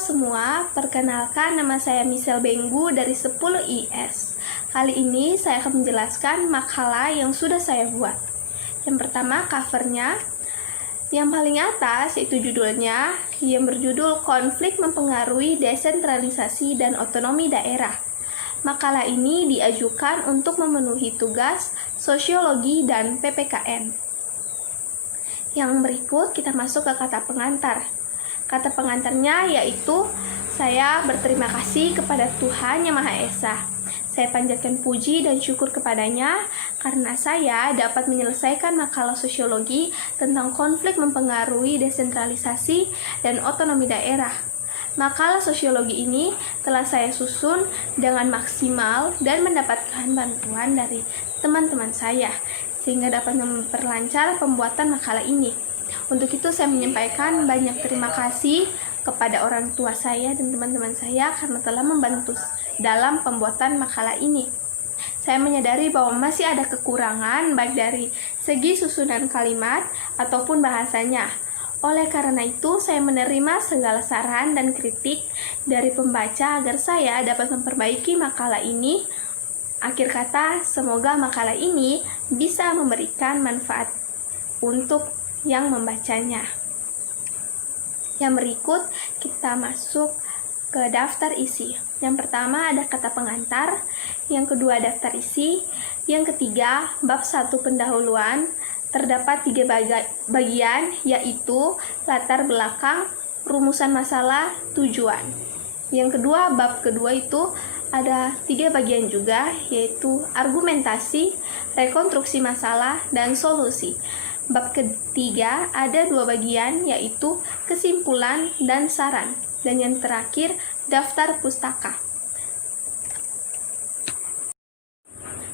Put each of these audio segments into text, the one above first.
semua, perkenalkan nama saya Michelle Benggu dari 10 IS. Kali ini saya akan menjelaskan makalah yang sudah saya buat. Yang pertama covernya, yang paling atas yaitu judulnya yang berjudul Konflik Mempengaruhi Desentralisasi dan Otonomi Daerah. Makalah ini diajukan untuk memenuhi tugas sosiologi dan PPKN. Yang berikut kita masuk ke kata pengantar. Kata pengantarnya yaitu saya berterima kasih kepada Tuhan Yang Maha Esa. Saya panjatkan puji dan syukur kepadanya karena saya dapat menyelesaikan makalah sosiologi tentang konflik mempengaruhi desentralisasi dan otonomi daerah. Makalah sosiologi ini telah saya susun dengan maksimal dan mendapatkan bantuan dari teman-teman saya sehingga dapat memperlancar pembuatan makalah ini. Untuk itu saya menyampaikan banyak terima kasih kepada orang tua saya dan teman-teman saya karena telah membantu dalam pembuatan makalah ini. Saya menyadari bahwa masih ada kekurangan baik dari segi susunan kalimat ataupun bahasanya. Oleh karena itu, saya menerima segala saran dan kritik dari pembaca agar saya dapat memperbaiki makalah ini. Akhir kata, semoga makalah ini bisa memberikan manfaat untuk yang membacanya. Yang berikut kita masuk ke daftar isi. Yang pertama ada kata pengantar, yang kedua daftar isi, yang ketiga bab 1 pendahuluan. Terdapat 3 bagian yaitu latar belakang, rumusan masalah, tujuan. Yang kedua bab kedua itu ada 3 bagian juga yaitu argumentasi, rekonstruksi masalah, dan solusi. Bab ketiga ada 2 bagian yaitu kesimpulan dan saran. Dan yang terakhir daftar pustaka.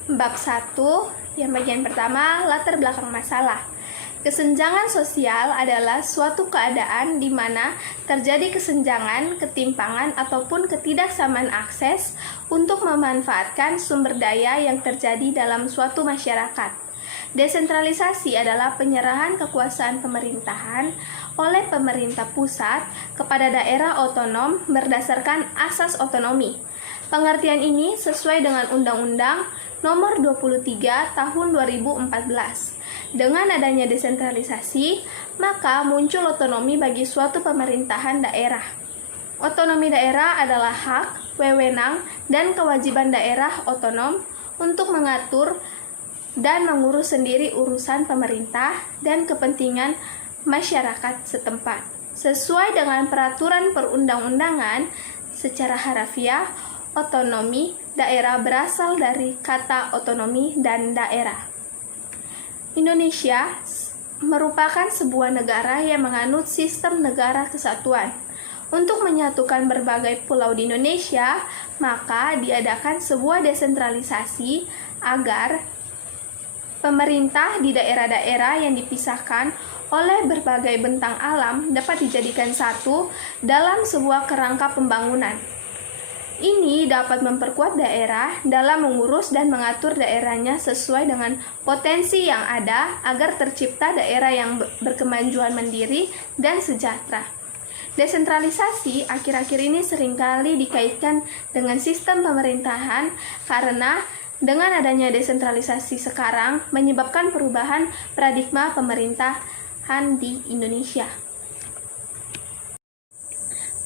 Bab 1 yang bagian pertama latar belakang masalah. Kesenjangan sosial adalah suatu keadaan di mana terjadi kesenjangan, ketimpangan, ataupun ketidaksamaan akses untuk memanfaatkan sumber daya yang terjadi dalam suatu masyarakat. Desentralisasi adalah penyerahan kekuasaan pemerintahan oleh pemerintah pusat kepada daerah otonom berdasarkan asas otonomi. Pengertian ini sesuai dengan Undang-Undang Nomor 23 Tahun 2014. Dengan adanya desentralisasi, maka muncul otonomi bagi suatu pemerintahan daerah. Otonomi daerah adalah hak, wewenang, dan kewajiban daerah otonom untuk mengatur dan mengurus sendiri urusan pemerintah dan kepentingan masyarakat setempat. Sesuai dengan peraturan perundang-undangan, secara harafiah, otonomi daerah berasal dari kata otonomi dan daerah. Indonesia merupakan sebuah negara yang menganut sistem negara kesatuan. Untuk menyatukan berbagai pulau di Indonesia, maka diadakan sebuah desentralisasi agar pemerintah di daerah-daerah yang dipisahkan oleh berbagai bentang alam dapat dijadikan satu dalam sebuah kerangka pembangunan. Ini dapat memperkuat daerah dalam mengurus dan mengatur daerahnya sesuai dengan potensi yang ada agar tercipta daerah yang berkemajuan mandiri dan sejahtera. Desentralisasi akhir-akhir ini seringkali dikaitkan dengan sistem pemerintahan karena dengan adanya desentralisasi sekarang menyebabkan perubahan paradigma pemerintahan di Indonesia.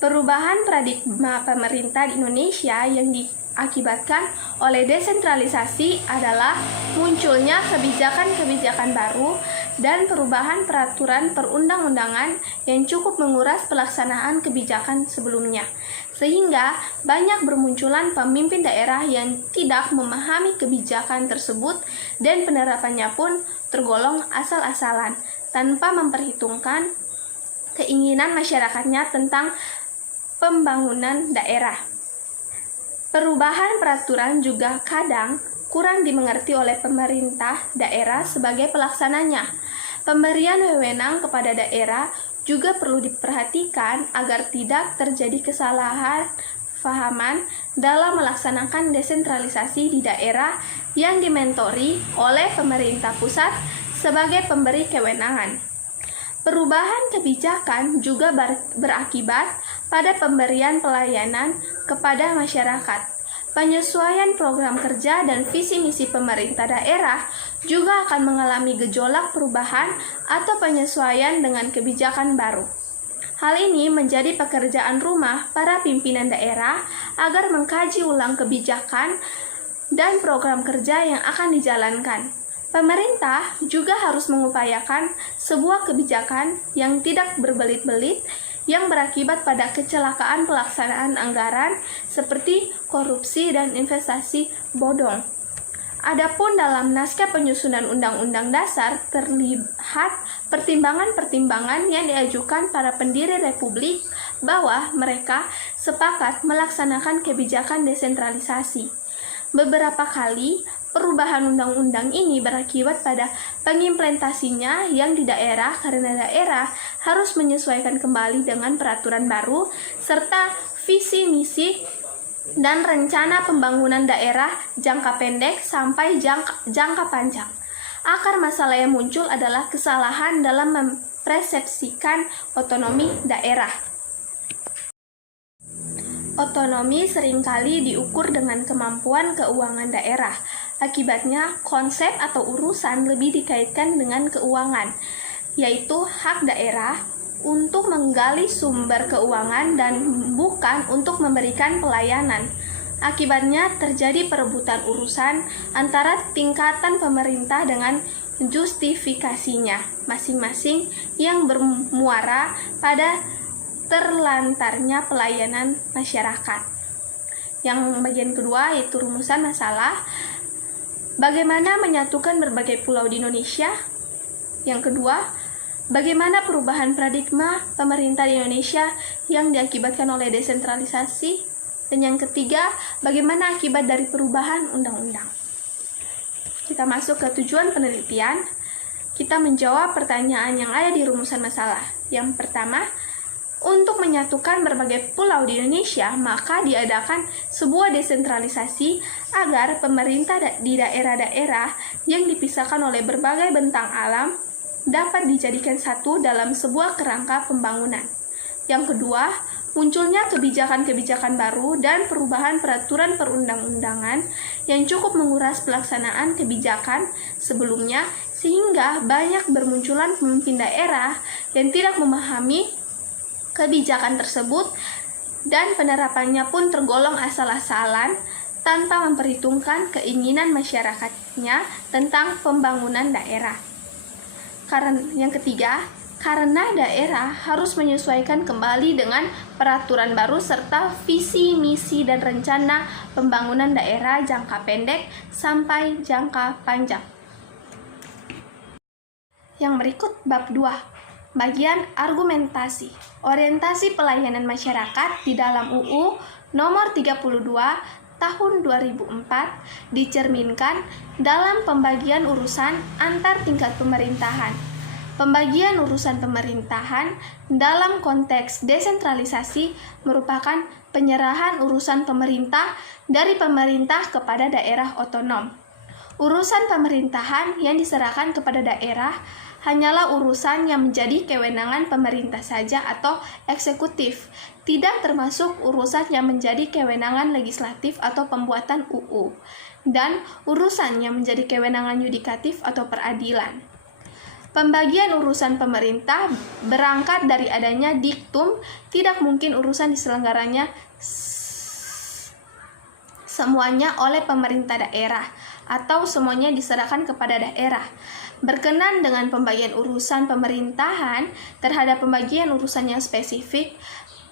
Perubahan paradigma pemerintah di Indonesia yang diakibatkan oleh desentralisasi adalah munculnya kebijakan-kebijakan baru dan perubahan peraturan perundang-undangan yang cukup menguras pelaksanaan kebijakan sebelumnya, sehingga banyak bermunculan pemimpin daerah yang tidak memahami kebijakan tersebut dan penerapannya pun tergolong asal-asalan tanpa memperhitungkan keinginan masyarakatnya tentang pembangunan daerah. Perubahan peraturan juga kadang kurang dimengerti oleh pemerintah daerah sebagai pelaksananya. Pemberian wewenang kepada daerah juga perlu diperhatikan agar tidak terjadi kesalahan fahaman dalam melaksanakan desentralisasi di daerah yang dimentori oleh pemerintah pusat sebagai pemberi kewenangan. Perubahan kebijakan juga berakibat pada pemberian pelayanan kepada masyarakat. Penyesuaian program kerja dan visi misi pemerintah daerah juga akan mengalami gejolak perubahan atau penyesuaian dengan kebijakan baru. Hal ini menjadi pekerjaan rumah para pimpinan daerah agar mengkaji ulang kebijakan dan program kerja yang akan dijalankan. Pemerintah juga harus mengupayakan sebuah kebijakan yang tidak berbelit-belit yang berakibat pada kecelakaan pelaksanaan anggaran seperti korupsi dan investasi bodong. Adapun dalam naskah penyusunan Undang-Undang Dasar terlihat pertimbangan-pertimbangan yang diajukan para pendiri Republik bahwa mereka sepakat melaksanakan kebijakan desentralisasi. Beberapa kali perubahan undang-undang ini berakibat pada pengimplementasinya yang di daerah karena daerah harus menyesuaikan kembali dengan peraturan baru serta visi misi dan rencana pembangunan daerah jangka pendek sampai jangka panjang. Akar masalah yang muncul adalah kesalahan dalam mempersepsikan otonomi daerah. Otonomi seringkali diukur dengan kemampuan keuangan daerah. Akibatnya, konsep atau urusan lebih dikaitkan dengan keuangan, yaitu hak daerah untuk menggali sumber keuangan dan bukan untuk memberikan pelayanan. Akibatnya terjadi perebutan urusan antara tingkatan pemerintah dengan justifikasinya masing-masing yang bermuara pada terlantarnya pelayanan masyarakat. Yang bagian kedua yaitu rumusan masalah. Bagaimana menyatukan berbagai pulau di Indonesia? Yang kedua, bagaimana perubahan paradigma pemerintah di Indonesia yang diakibatkan oleh desentralisasi? Dan yang ketiga, bagaimana akibat dari perubahan undang-undang? Kita masuk ke tujuan penelitian. Kita menjawab pertanyaan yang ada di rumusan masalah. Yang pertama, untuk menyatukan berbagai pulau di Indonesia, maka diadakan sebuah desentralisasi agar pemerintah di daerah-daerah yang dipisahkan oleh berbagai bentang alam dapat dijadikan satu dalam sebuah kerangka pembangunan. Yang kedua, munculnya kebijakan-kebijakan baru dan perubahan peraturan perundang-undangan yang cukup menguras pelaksanaan kebijakan sebelumnya sehingga banyak bermunculan pemimpin daerah yang tidak memahami kebijakan tersebut dan penerapannya pun tergolong asal-asalan tanpa memperhitungkan keinginan masyarakatnya tentang pembangunan daerah. Yang ketiga, karena daerah harus menyesuaikan kembali dengan peraturan baru serta visi, misi, dan rencana pembangunan daerah jangka pendek sampai jangka panjang. Yang berikut bab 2. Bagian argumentasi. Orientasi pelayanan masyarakat di dalam UU nomor 32 tahun 2004 dicerminkan dalam pembagian urusan antar tingkat pemerintahan. Pembagian urusan pemerintahan dalam konteks desentralisasi merupakan penyerahan urusan pemerintah dari pemerintah kepada daerah otonom. Urusan pemerintahan yang diserahkan kepada daerah hanyalah urusan yang menjadi kewenangan pemerintah saja atau eksekutif, tidak termasuk urusan yang menjadi kewenangan legislatif atau pembuatan UU, dan urusan yang menjadi kewenangan yudikatif atau peradilan. Pembagian urusan pemerintah berangkat dari adanya diktum, tidak mungkin urusan diselenggaranya semuanya oleh pemerintah daerah atau semuanya diserahkan kepada daerah. Berkenan dengan pembagian urusan pemerintahan terhadap pembagian urusan yang spesifik.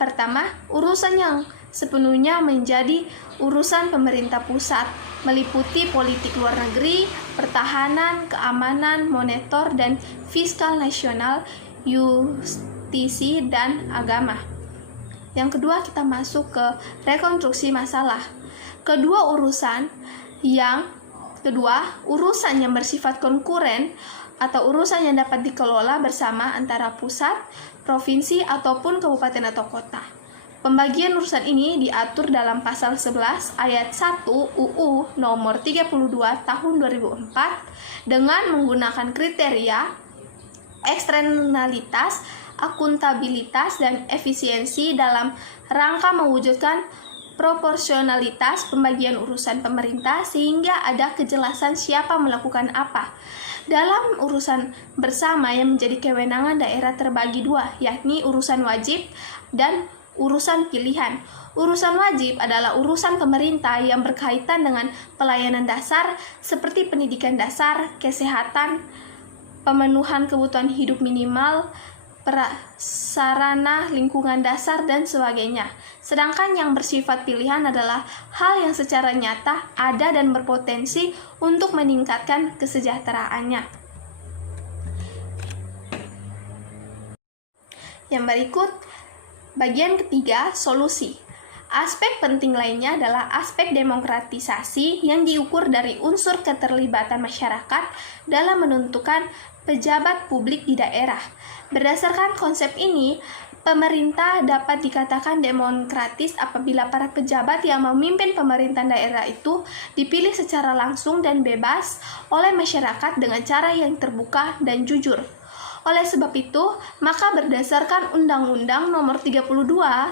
Pertama, urusan yang sepenuhnya menjadi urusan pemerintah pusat, meliputi politik luar negeri, pertahanan, keamanan, moneter, dan fiskal nasional, justisi, dan agama. Yang kedua, kita masuk ke rekonstruksi masalah. Urusan yang bersifat konkuren atau urusan yang dapat dikelola bersama antara pusat, provinsi, ataupun kabupaten atau kota. Pembagian urusan ini diatur dalam pasal 11 ayat 1 UU nomor 32 tahun 2004 dengan menggunakan kriteria eksternalitas akuntabilitas, dan efisiensi dalam rangka mewujudkan proporsionalitas pembagian urusan pemerintah sehingga ada kejelasan siapa melakukan apa. Dalam urusan bersama yang menjadi kewenangan daerah terbagi dua, yakni urusan wajib dan urusan pilihan. Urusan wajib adalah urusan pemerintah yang berkaitan dengan pelayanan dasar seperti pendidikan dasar, kesehatan, pemenuhan kebutuhan hidup minimal, prasarana lingkungan dasar, dan sebagainya. Sedangkan yang bersifat pilihan adalah hal yang secara nyata ada dan berpotensi untuk meningkatkan kesejahteraannya. Yang berikut, bagian ketiga, solusi. Aspek penting lainnya adalah aspek demokratisasi yang diukur dari unsur keterlibatan masyarakat dalam menentukan pejabat publik di daerah. Berdasarkan konsep ini, pemerintah dapat dikatakan demokratis apabila para pejabat yang memimpin pemerintahan daerah itu dipilih secara langsung dan bebas oleh masyarakat dengan cara yang terbuka dan jujur. Oleh sebab itu, maka berdasarkan Undang-Undang Nomor 32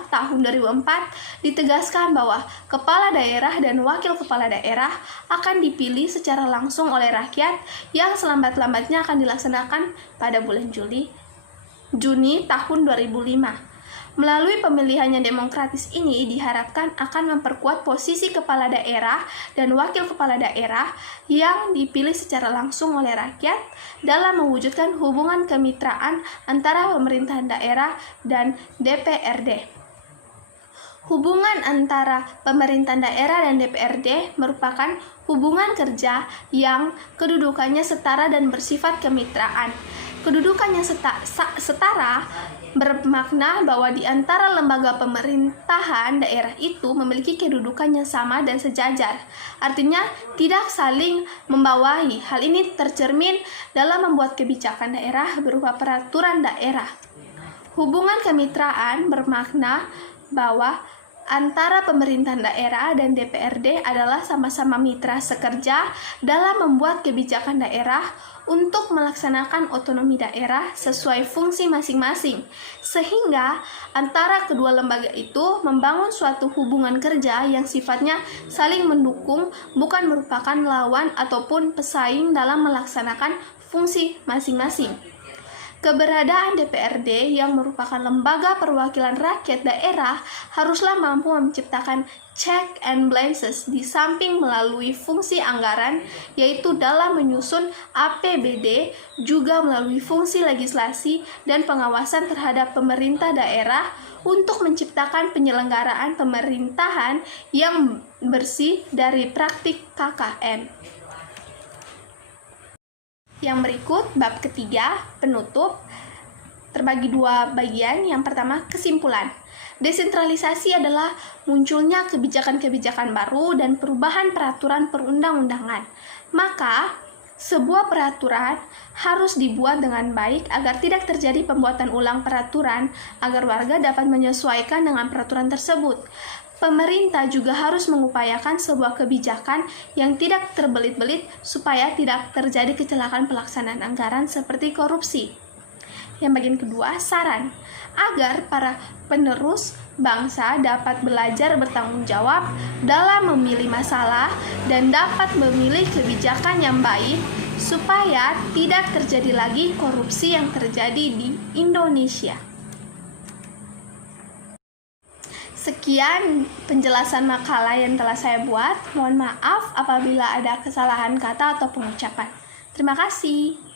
Tahun 2004 ditegaskan bahwa kepala daerah dan wakil kepala daerah akan dipilih secara langsung oleh rakyat yang selambat-lambatnya akan dilaksanakan pada bulan Juni tahun 2005. Melalui pemilihan yang demokratis ini diharapkan akan memperkuat posisi kepala daerah dan wakil kepala daerah yang dipilih secara langsung oleh rakyat dalam mewujudkan hubungan kemitraan antara pemerintahan daerah dan DPRD. Hubungan antara pemerintahan daerah dan DPRD merupakan hubungan kerja yang kedudukannya setara dan bersifat kemitraan. Kedudukan yang setara bermakna bahwa di antara lembaga pemerintahan daerah itu memiliki kedudukan yang sama dan sejajar. Artinya tidak saling membawahi. Hal ini tercermin dalam membuat kebijakan daerah berupa peraturan daerah. Hubungan kemitraan bermakna bahwa antara pemerintahan daerah dan DPRD adalah sama-sama mitra sekerja dalam membuat kebijakan daerah untuk melaksanakan otonomi daerah sesuai fungsi masing-masing, sehingga antara kedua lembaga itu membangun suatu hubungan kerja yang sifatnya saling mendukung, bukan merupakan lawan ataupun pesaing dalam melaksanakan fungsi masing-masing. Keberadaan DPRD yang merupakan lembaga perwakilan rakyat daerah haruslah mampu menciptakan check and balances di samping melalui fungsi anggaran, yaitu dalam menyusun APBD, juga melalui fungsi legislasi dan pengawasan terhadap pemerintah daerah untuk menciptakan penyelenggaraan pemerintahan yang bersih dari praktik KKN. Yang berikut, bab ketiga, penutup, terbagi dua bagian. Yang pertama, kesimpulan. Desentralisasi adalah munculnya kebijakan-kebijakan baru dan perubahan peraturan perundang-undangan. Maka, sebuah peraturan harus dibuat dengan baik agar tidak terjadi pembuatan ulang peraturan, agar warga dapat menyesuaikan dengan peraturan tersebut. Pemerintah juga harus mengupayakan sebuah kebijakan yang tidak terbelit-belit supaya tidak terjadi kecelakaan pelaksanaan anggaran seperti korupsi. Yang bagian kedua, saran. Agar para penerus bangsa dapat belajar bertanggung jawab dalam memilih masalah dan dapat memilih kebijakan yang baik supaya tidak terjadi lagi korupsi yang terjadi di Indonesia. Sekian penjelasan makalah yang telah saya buat. Mohon maaf apabila ada kesalahan kata atau pengucapan. Terima kasih.